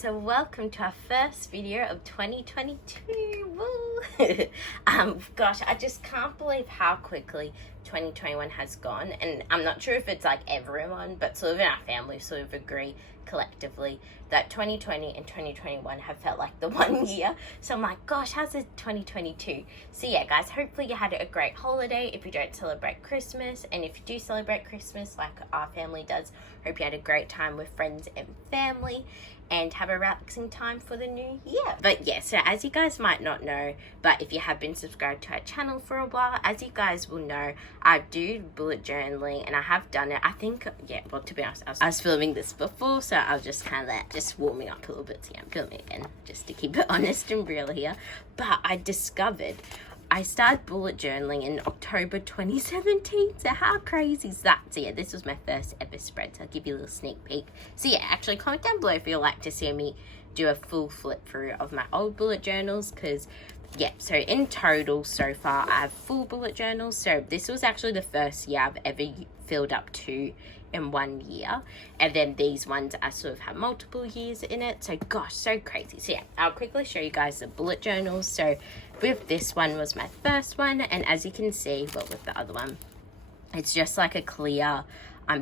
so welcome to our first video of 2022. Woo! Gosh, I just can't believe how quickly 2021 has gone, and I'm not sure if it's like everyone, but sort of in our family sort of agree collectively that 2020 and 2021 have felt like the one year. So I'm like, gosh, how's it 2022? So yeah, guys, hopefully you had a great holiday if you don't celebrate Christmas, and if you do celebrate Christmas like our family does, hope you had a great time with friends and family and have a relaxing time for the new year. But yeah, so as you guys might not know, but if you have been subscribed to our channel for a while, as you guys will know, I do bullet journaling and I have done it. I think, yeah, well, to be honest, I was filming this before, so I was just kind of like, just warming up a little bit. So yeah, I'm filming again, just to keep it honest and real here. But I discovered I started bullet journaling in October 2017, so how crazy is that? So yeah, this was my first ever spread, so I'll give you a little sneak peek. So yeah, actually comment down below if you'd like to see me do a full flip through of my old bullet journals, because yeah, so in total so far I have full bullet journals. So this was actually the first year I've ever filled up 2 in 1 year, and then these ones I sort of have multiple years in it. So gosh, so crazy. So yeah, I'll quickly show you guys the bullet journals. So with this one was my first one, and as you can see, well, with the other one, it's just like a clear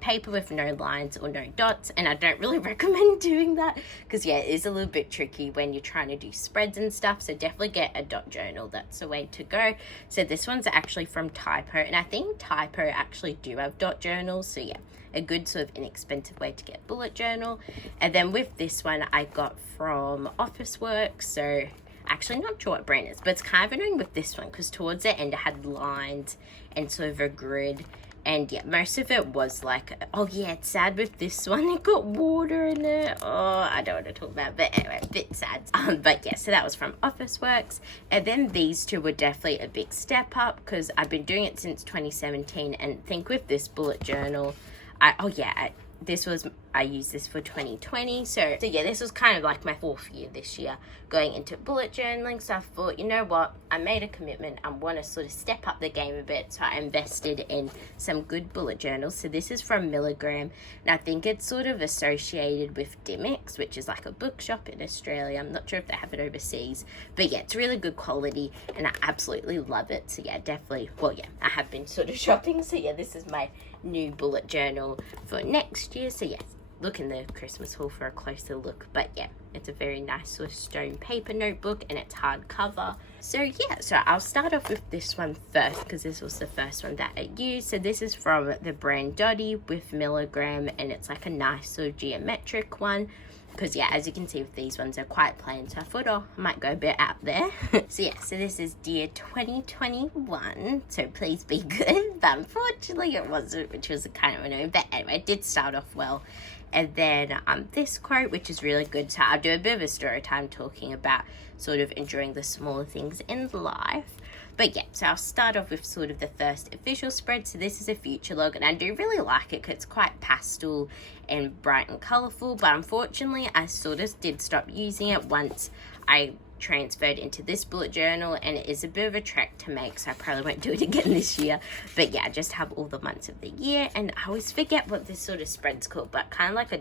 paper with no lines or no dots, and I don't really recommend doing that because yeah, it is a little bit tricky when you're trying to do spreads and stuff. So definitely get a dot journal, that's the way to go. So this one's actually from Typo, and I think Typo actually do have dot journals, so yeah, a good sort of inexpensive way to get bullet journal. And then with this one I got from Officeworks, so actually not sure what brand it is, but it's kind of annoying with this one because towards the end it had lines and sort of a grid, and yeah, most of it was like, oh yeah, it's sad with this one, it got water in it. Oh, I don't want to talk about it, but anyway, a bit sad. But yeah, so that was from Officeworks. And then these two were definitely a big step up because I've been doing it since 2017, and I think with this bullet journal, I used this for 2020. So yeah, this was kind of like my 4th year this year going into bullet journaling. So I thought, you know what, I made a commitment, I want to sort of step up the game a bit, so I invested in some good bullet journals. So this is from Milligram, and I think it's sort of associated with Dimmicks, which is like a bookshop in Australia. I'm not sure if they have it overseas, but yeah, it's really good quality and I absolutely love it. So yeah, definitely, well yeah, I have been sort of shopping, so yeah, this is my new bullet journal for next year. So yes, look in the Christmas haul for a closer look. But yeah, it's a very nice sort of stone paper notebook, and it's hardcover. So yeah, so I'll start off with this one first because this was the first one that I used. So this is from the brand Dottie with Milligram, and it's like a nice sort of geometric one. Because yeah, as you can see with these ones, they're quite plain, so I thought, oh, I might go a bit out there. So yeah, so this is Dear 2021, so please be good. But unfortunately it wasn't, which was kind of annoying. But anyway, it did start off well. And then this quote, which is really good. So I'll do a bit of a story time talking about sort of enjoying the smaller things in life. But yeah, so I'll start off with sort of the first official spread. So this is a future log, and I do really like it because it's quite pastel and bright and colourful. But unfortunately, I sort of did stop using it once I transferred into this bullet journal, and it is a bit of a trek to make, so I probably won't do it again this year. But yeah, I just have all the months of the year, and I always forget what this sort of spread's called, but kind of like a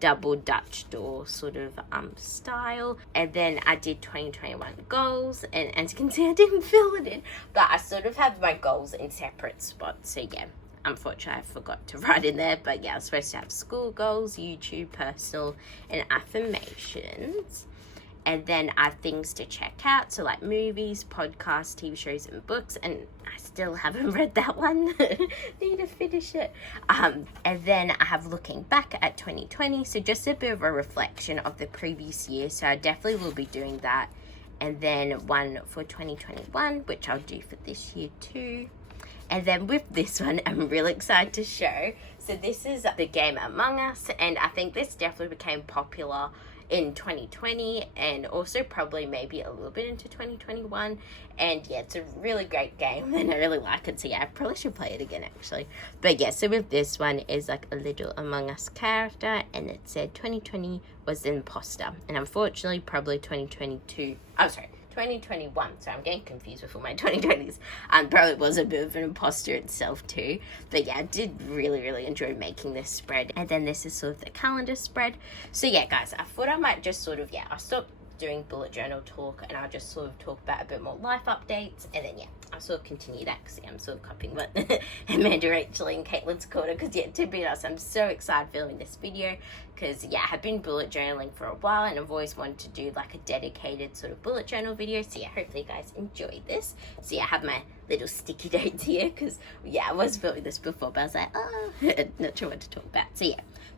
double Dutch door sort of style. And then I did 2021 goals, and as you can see I didn't fill it in, but I sort of have my goals in separate spots. So yeah, unfortunately I forgot to write in there, but yeah, I was supposed to have school goals, YouTube, personal, and affirmations. And then I have things to check out, so like movies, podcasts, TV shows, and books. And I still haven't read that one. Need to finish it. And then I have looking back at 2020, so just a bit of a reflection of the previous year. So I definitely will be doing that. And then one for 2021, which I'll do for this year too. And then with this one, I'm really excited to show. So this is the game Among Us, and I think this definitely became popular in 2020 and also probably maybe a little bit into 2021. And yeah, it's a really great game and I really like it, so yeah, I probably should play it again actually. But yeah, so with this one is like a little Among Us character, and it said 2020 was the imposter, and unfortunately probably 2022 2021, so I'm getting confused with all my 2020s. Probably was a bit of an imposter itself too, but yeah, I did really enjoy making this spread. And then this is sort of the calendar spread. So yeah, guys, I thought I might just sort of, I'll stop doing bullet journal talk and I'll just sort of talk about a bit more life updates, and then I'll sort of continue that because I'm sort of copying what Amanda, Rachel and Caitlin's quarter, because to be honest, I'm so excited filming this video because I have been bullet journaling for a while and I've always wanted to do like a dedicated sort of bullet journal video. So hopefully you guys enjoy this. So I have my little sticky notes here because I was filming this before, but I was like, oh, not sure what to talk about. So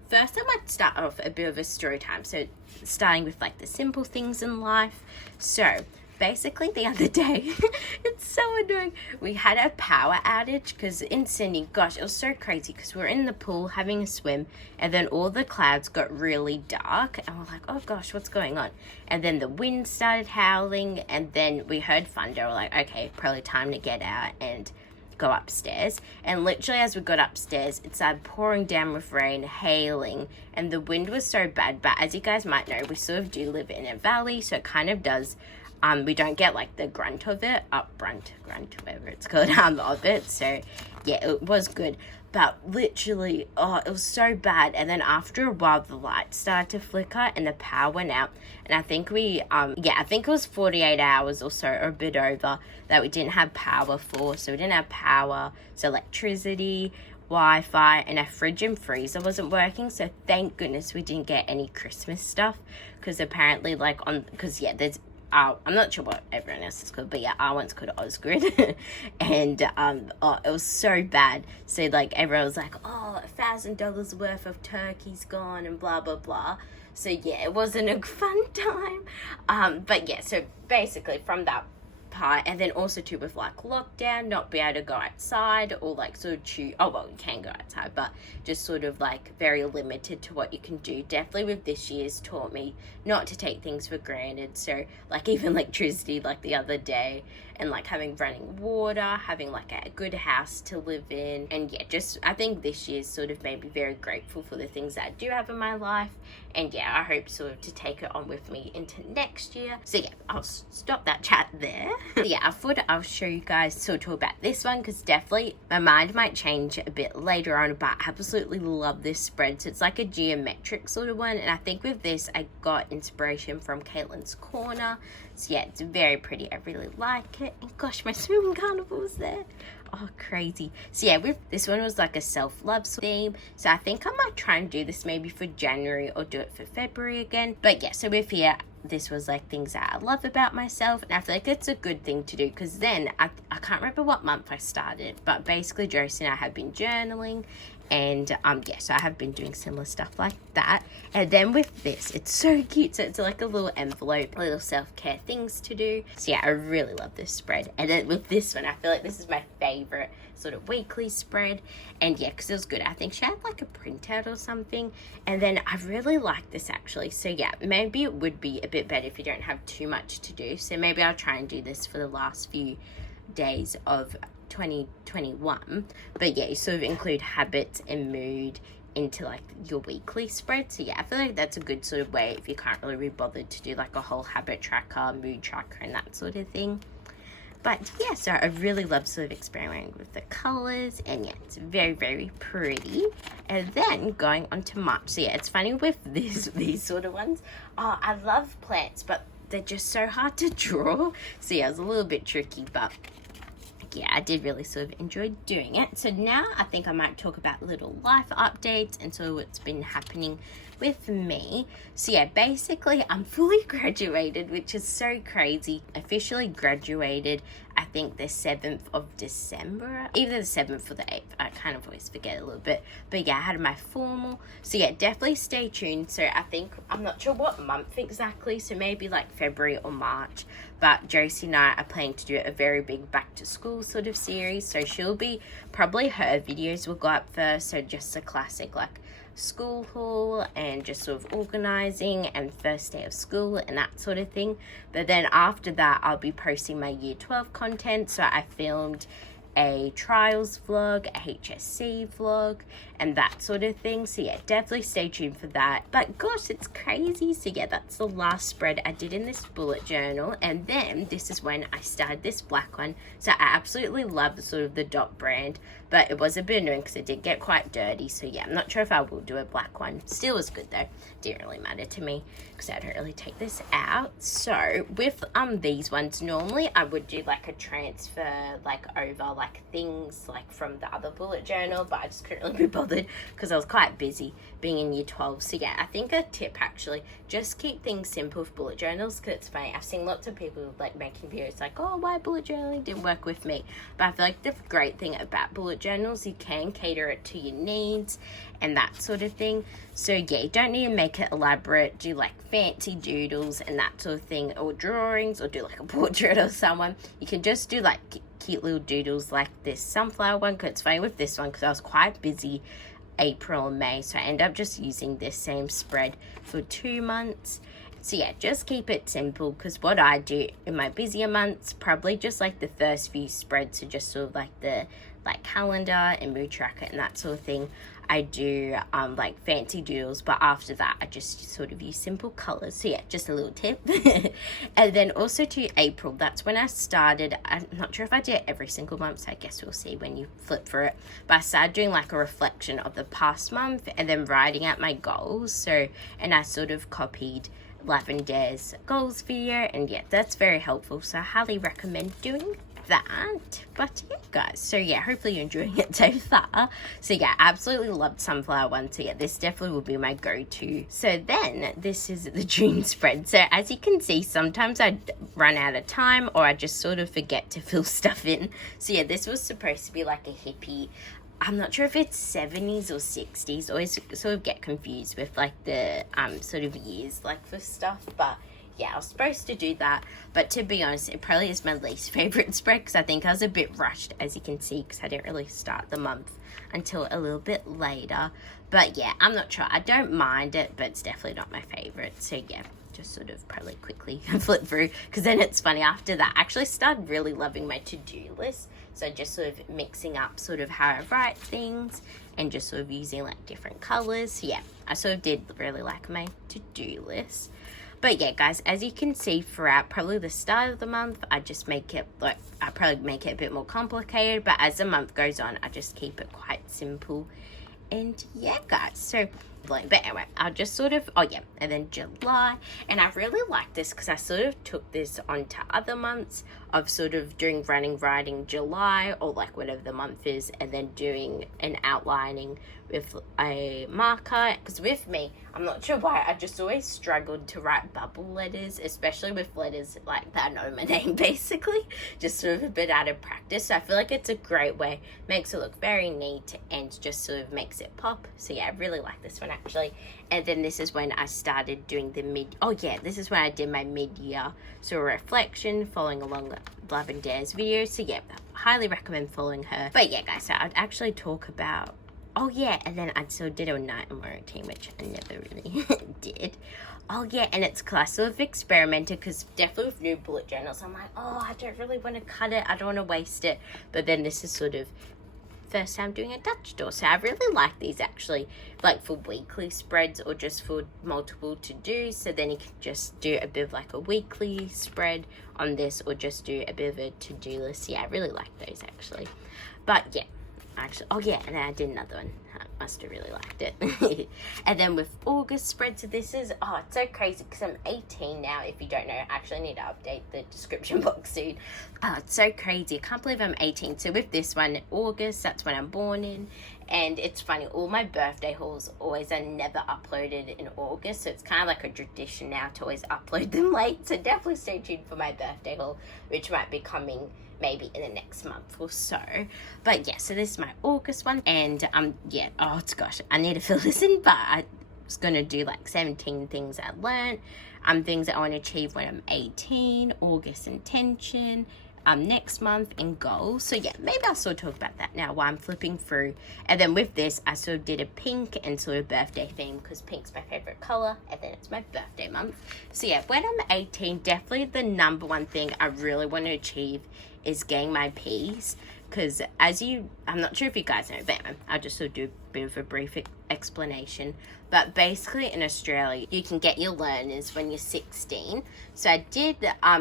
first I might start off a bit of a story time. So starting with like the simple things in life. So basically the other day, it's so annoying, we had a power outage because in Sydney, gosh, it was so crazy because we were in the pool having a swim and then all the clouds got really dark and we're like, oh gosh, what's going on? And then the wind started howling and then we heard thunder. We're like, okay, probably time to get out and go upstairs. And literally as we got upstairs, it started pouring down with rain, hailing, and the wind was so bad. But as you guys might know, we sort of do live in a valley, so it kind of does we don't get like the grunt of it, grunt, whatever it's called, of it. So it was good. But literally, it was so bad. And then after a while, the lights started to flicker and the power went out. And I think I think it was 48 hours or so, or a bit over, that we didn't have power for. So we didn't have power, so electricity, Wi-Fi, and our fridge and freezer wasn't working. So thank goodness we didn't get any Christmas stuff. Because apparently, there's I'm not sure what everyone else is called, but our one's called Osgrid. And it was so bad. So like everyone was like, $1,000 worth of turkey's gone and blah blah blah. So it wasn't a fun time. But so basically from that part, and then also too with like lockdown, not be able to go outside or like sort of you can go outside, but just sort of like very limited to what you can do. Definitely with this year's taught me not to take things for granted. So like even electricity, like the other day, and like having running water, having like a good house to live in, and I think this year's sort of made me very grateful for the things that I do have in my life. And I hope sort of to take it on with me into next year. So I'll stop that chat there. I thought I'll show you guys sort of talk about this one because definitely my mind might change a bit later on, but I absolutely love this spread. So it's like a geometric sort of one, and I think with this I got inspiration from Caitlin's corner. So it's very pretty. I really like it. And gosh, my swimming carnival's there. Oh, crazy. So with this one was like a self-love theme. So I think I might try and do this maybe for January or do it for February again. But so with here, this was like things that I love about myself, and I feel like it's a good thing to do because then I can't remember what month I started, but basically Josie and I have been journaling. And so I have been doing similar stuff like that. And then with this, it's so cute. So it's like a little envelope, little self-care things to do. So I really love this spread. And then with this one, I feel like this is my favorite sort of weekly spread. And because it was good. I think she had like a printout or something. And then I really like this actually. So maybe it would be a bit better if you don't have too much to do. So maybe I'll try and do this for the last few days of 2021, but you sort of include habits and mood into like your weekly spread. So I feel like that's a good sort of way if you can't really be bothered to do like a whole habit tracker, mood tracker, and that sort of thing. But so I really love sort of experimenting with the colors, and it's very, very pretty. And then going on to March. So it's funny with these sort of ones. I love plants, but they're just so hard to draw. So it was a little bit tricky, but I did really sort of enjoy doing it. So now I think I might talk about little life updates and so what's been happening with me. So basically I'm fully graduated, which is so crazy. Officially graduated, I think the 7th of December, either the 7th or the 8th. I kind of always forget a little bit. But I had my formal. So definitely stay tuned. So I think, I'm not sure what month exactly. So maybe like February or March. But Josie and I are planning to do a very big back to school sort of series. So she'll be, probably her videos will go up first. So just a classic like school haul and just sort of organizing and first day of school and that sort of thing. But then after that, I'll be posting my year 12 content. So I filmed a trials vlog, a HSC vlog, and that sort of thing. So yeah, definitely stay tuned for that. But gosh, it's crazy. So yeah, that's the last spread I did in this bullet journal. And then this is when I started this black one. So I absolutely love the sort of the Dot brand, but it was a bit annoying because it did get quite dirty. So yeah, I'm not sure if I will do a black one. Still was good though. Didn't really matter to me because I don't really take this out. So with these ones, normally I would do like a transfer like over like things like from the other bullet journal, but I just couldn't really be bothered because I was quite busy being in year 12. So yeah, I think a tip actually, just keep things simple with bullet journals, because it's funny, I've seen lots of people like making videos like, oh, why bullet journaling didn't work with me. But I feel like the great thing about bullet journals, you can cater it to your needs and that sort of thing. So yeah, you don't need to make it elaborate, do like fancy doodles and that sort of thing, or drawings, or do like a portrait of someone. You can just do like cute little doodles like this sunflower one, because it's funny with this one because I was quite busy April and May, so I end up just using this same spread for 2 months. So yeah, just keep it simple, because what I do in my busier months, probably just like the first few spreads, so just sort of like the like calendar and mood tracker and that sort of thing, I do like fancy doodles, but after that I just sort of use simple colors. So yeah, just a little tip. And then also to April, that's when I started, I'm not sure if I do it every single month, so I guess we'll see when you flip through it, but I started doing like a reflection of the past month and then writing out my goals. So, and I sort of copied Lavender's goals video, and yeah, that's very helpful, so I highly recommend doing that. But yeah guys, so yeah, hopefully you're enjoying it so far. So yeah, absolutely loved sunflower one, so yeah, this definitely will be my go-to. So then this is the June spread. So as you can see, sometimes I run out of time or I just sort of forget to fill stuff in. So yeah, this was supposed to be like a hippie, I'm not sure if it's 70s or 60s, always sort of get confused with like the sort of years like for stuff, but yeah, I was supposed to do that, but to be honest, it probably is my least favorite spread because I think I was a bit rushed, as you can see, because I didn't really start the month until a little bit later. But yeah, I'm not sure. I don't mind it, but it's definitely not my favorite. So yeah, just sort of probably quickly flip through, because then it's funny, after that I actually started really loving my to-do list. So just sort of mixing up sort of how I write things and just sort of using like different colors. So yeah, I sort of did really like my to-do list. But yeah guys, as you can see throughout probably the start of the month, I just make it like, I probably make it a bit more complicated, but as the month goes on, I just keep it quite simple. And yeah guys, so but anyway, I'll just sort of, oh yeah, and then July, and I really like this because I sort of took this onto other months of sort of doing writing July, or like whatever the month is, and then doing an outlining with a marker. Because with me, I'm not sure why, I just always struggled to write bubble letters, especially with letters like that I know my name, basically, just sort of a bit out of practice. So I feel like it's a great way, makes it look very neat and just sort of makes it pop. So yeah, I really like this one actually. And then this is when I started doing the this is when I did my mid-year so reflection, following along Lavender's video. So yeah, highly recommend following her. But yeah guys, so I'd actually talk about, oh yeah, and then I still did a night and morning routine, which I never really did. Oh yeah, and it's class. So I've experimented, because definitely with new bullet journals, I'm like, oh, I don't really want to cut it, I don't want to waste it. But then this is sort of first time doing a Dutch door, so I really like these actually, like for weekly spreads or just for multiple to-dos. So then you can just do a bit of like a weekly spread on this, or just do a bit of a to-do list. Yeah, I really like those actually. But yeah, actually, oh yeah, and then I did another one. I must have really liked it. And then with August spread, so this is, oh, it's so crazy because I'm 18 now. If you don't know, I actually need to update the description box soon. Oh, it's so crazy, I can't believe I'm 18. So with this one, August, that's when I'm born in. And it's funny, all my birthday hauls always are never uploaded in August, so it's kind of like a tradition now to always upload them late. So definitely stay tuned for my birthday haul, which might be coming maybe in the next month or so. But yeah, so this is my August one, and yeah, oh gosh, I need to fill this in, but I was gonna do like 17 things I learned, things that I want to achieve when I'm 18, August intention, next month, and goals. So yeah, maybe I'll sort of talk about that now while I'm flipping through. And then with this, I sort of did a pink and sort of birthday theme, because pink's my favorite color, and then it's my birthday month. So yeah, when I'm 18, definitely the number one thing I really want to achieve is getting my P's, because I'm not sure if you guys know, but I'll just sort of do a bit of a brief explanation. But basically in Australia, you can get your learners when you're 16. So I did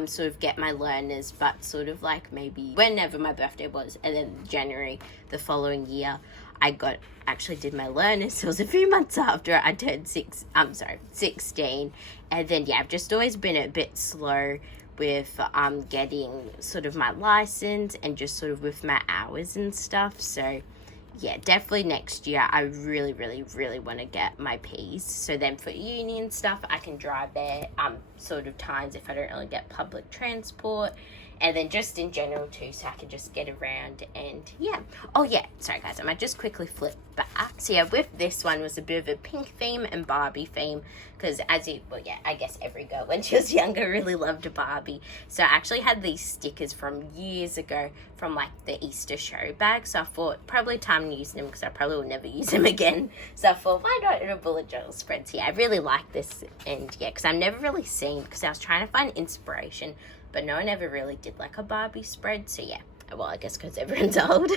sort of get my learners, but sort of like maybe whenever my birthday was, and then January the following year, I actually did my learners. So it was a few months after I turned 16. And then, yeah, I've just always been a bit slow with getting sort of my license and just sort of with my hours and stuff. So yeah, definitely next year I really want to get my P's, so then for uni and stuff I can drive there sort of times if I don't really get public transport, and then just in general too, so I can just get around. And yeah, oh yeah, sorry guys, I might just quickly flip back. So yeah, with this one was a bit of a pink theme and Barbie theme, because I guess every girl when she was younger really loved Barbie. So I actually had these stickers from years ago from like the Easter show bag, so I thought probably time to use them because I probably will never use them again. So I thought, why not in a bullet journal spread? So yeah, I really like this, and yeah, because I've never really seen, because I was trying to find inspiration, but no one ever really did like a Barbie spread. So yeah, well, I guess because everyone's old.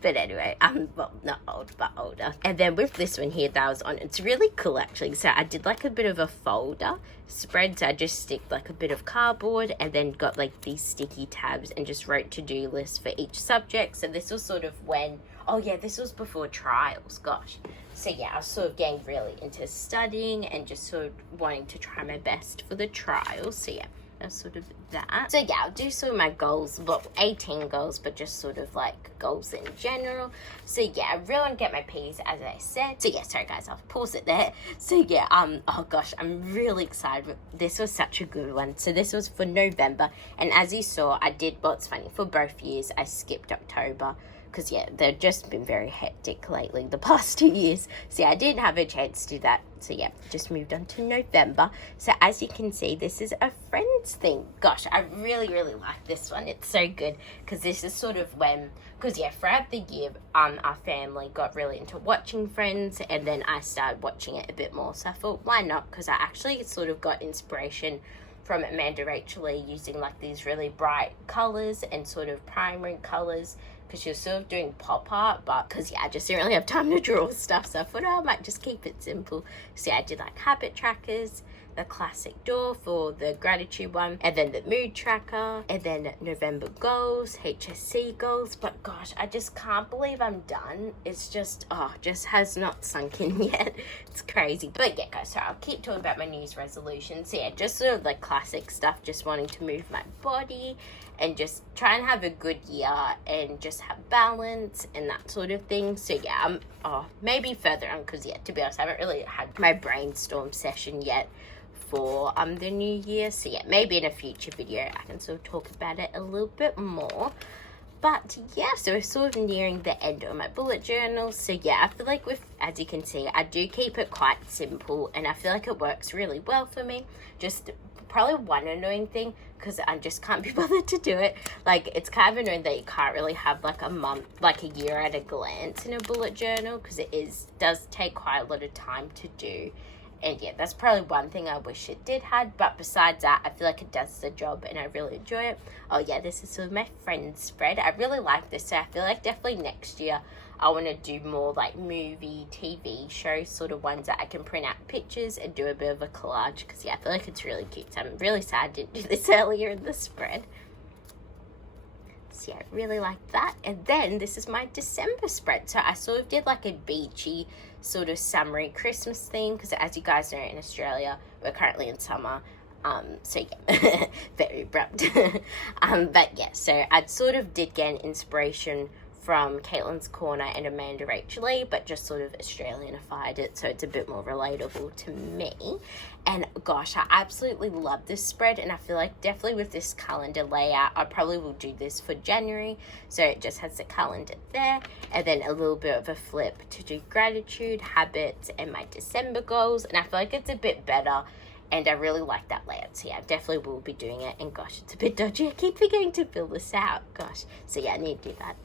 But anyway, well, not old, but older. And then with this one here that I was on, it's really cool actually. So I did like a bit of a folder spread. So I just sticked like a bit of cardboard and then got like these sticky tabs and just wrote to-do lists for each subject. So this was sort of when, oh yeah, this was before trials, gosh. So yeah, I was sort of getting really into studying and just sort of wanting to try my best for the trials. So yeah, that's sort of that. So yeah, I'll do some of my goals, but 18 goals, but just sort of like goals in general. So yeah, I really want to get my P's, as I said. So yeah, sorry guys, I'll pause it there. So yeah, oh gosh, I'm really excited. This was such a good one. So this was for November, and as you saw, I did, well, it's funny, for both years, I skipped October, because yeah, they've just been very hectic lately the past 2 years. So yeah, I didn't have a chance to do that. So yeah, just moved on to November. So as you can see, this is a Friends thing. Gosh, I really like this one. It's so good, because this is sort of when, because yeah, throughout the year, our family got really into watching Friends, and then I started watching it a bit more. So I thought, why not? Because I actually sort of got inspiration from Amanda Rachel Lee using like these really bright colors and sort of primary colors, because she was sort of doing pop art, but because yeah, I just didn't really have time to draw stuff, so I thought, oh, I might just keep it simple. So yeah, I did like habit trackers, the classic door for the gratitude one, and then the mood tracker, and then November goals, HSC goals. But gosh, I just can't believe I'm done. It's just, just has not sunk in yet. It's crazy. But yeah guys, so I'll keep talking about my New Year's resolutions. So yeah, just sort of like classic stuff, just wanting to move my body and just try and have a good year and just have balance and that sort of thing. So yeah, maybe further on, because yeah, to be honest, I haven't really had my brainstorm session yet for the new year. So yeah, maybe in a future video I can sort of talk about it a little bit more. But yeah, so we're sort of nearing the end of my bullet journal. So yeah, I feel like as you can see, I do keep it quite simple, and I feel like it works really well for me. Just probably one annoying thing, because I just can't be bothered to do it. Like, it's kind of annoying that you can't really have like a month, like a year at a glance in a bullet journal, because it does take quite a lot of time to do. And yeah, that's probably one thing I wish it did had. But besides that, I feel like it does the job and I really enjoy it. Oh yeah, this is sort of my Friends spread. I really like this. So I feel like definitely next year I want to do more like movie, TV show sort of ones that I can print out pictures and do a bit of a collage. Because yeah, I feel like it's really cute. So I'm really sad I didn't do this earlier in the spread. So yeah, I really like that. And then this is my December spread. So I sort of did like a beachy sort of summery Christmas theme, because as you guys know, in Australia we're currently in summer, so yeah, very abrupt. But yeah, so I sort of did get an inspiration from Caitlin's Corner and Amanda Rachel Lee, but just sort of Australianified it so it's a bit more relatable to me. And gosh, I absolutely love this spread, and I feel like definitely with this calendar layout, I probably will do this for January. So it just has the calendar there, and then a little bit of a flip to do gratitude, habits, and my December goals. And I feel like it's a bit better, and I really like that layout. So yeah, I definitely will be doing it. And gosh, it's a bit dodgy. I keep forgetting to fill this out. Gosh. So yeah, I need to do that.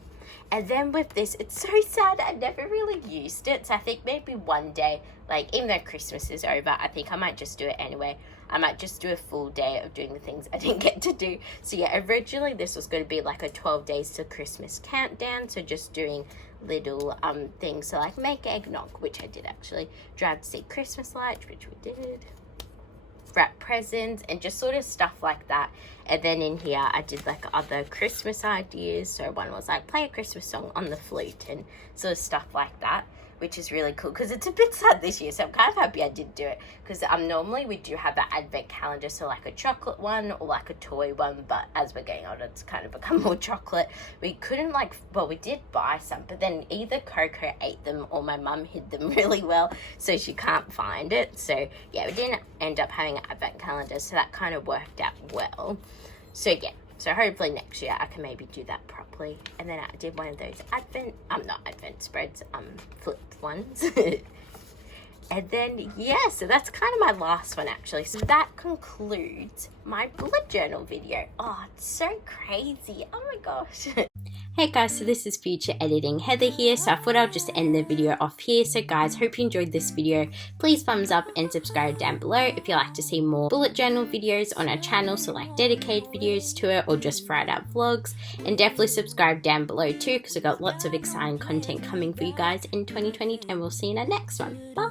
And then with this, it's so sad I never really used it. So I think maybe one day, like even though Christmas is over, I think I might just do it anyway. I might just do a full day of doing the things I didn't get to do. So yeah, originally this was going to be like a 12 days to Christmas countdown, so just doing little things, so like make eggnog, which I did actually, drive to see Christmas lights, which we did, wrap presents, and just sort of stuff like that. And then in here I did like other Christmas ideas, so one was like play a Christmas song on the flute and sort of stuff like that, which is really cool because it's a bit sad this year, so I'm kind of happy I did do it, because normally we do have an advent calendar, so like a chocolate one or like a toy one, but as we're getting older it's kind of become more chocolate. We couldn't we did buy some, but then either Coco ate them or my mum hid them really well, so she can't find it. So yeah, we didn't end up having an advent calendar, so that kind of worked out well. So yeah, so hopefully next year I can maybe do that properly. And then I did one of those not advent spreads, flipped ones. And then, yeah, so that's kind of my last one actually. So that concludes my bullet journal video. Oh, it's so crazy. Oh my gosh. Hey guys, so this is future editing Heather here, so I thought I'll just end the video off here. So guys, hope you enjoyed this video. Please thumbs up and subscribe down below if you like to see more bullet journal videos on our channel, so like dedicated videos to it or just Friday out vlogs. And definitely subscribe down below too, because I've got lots of exciting content coming for you guys in 2020, and we'll see you in our next one. Bye!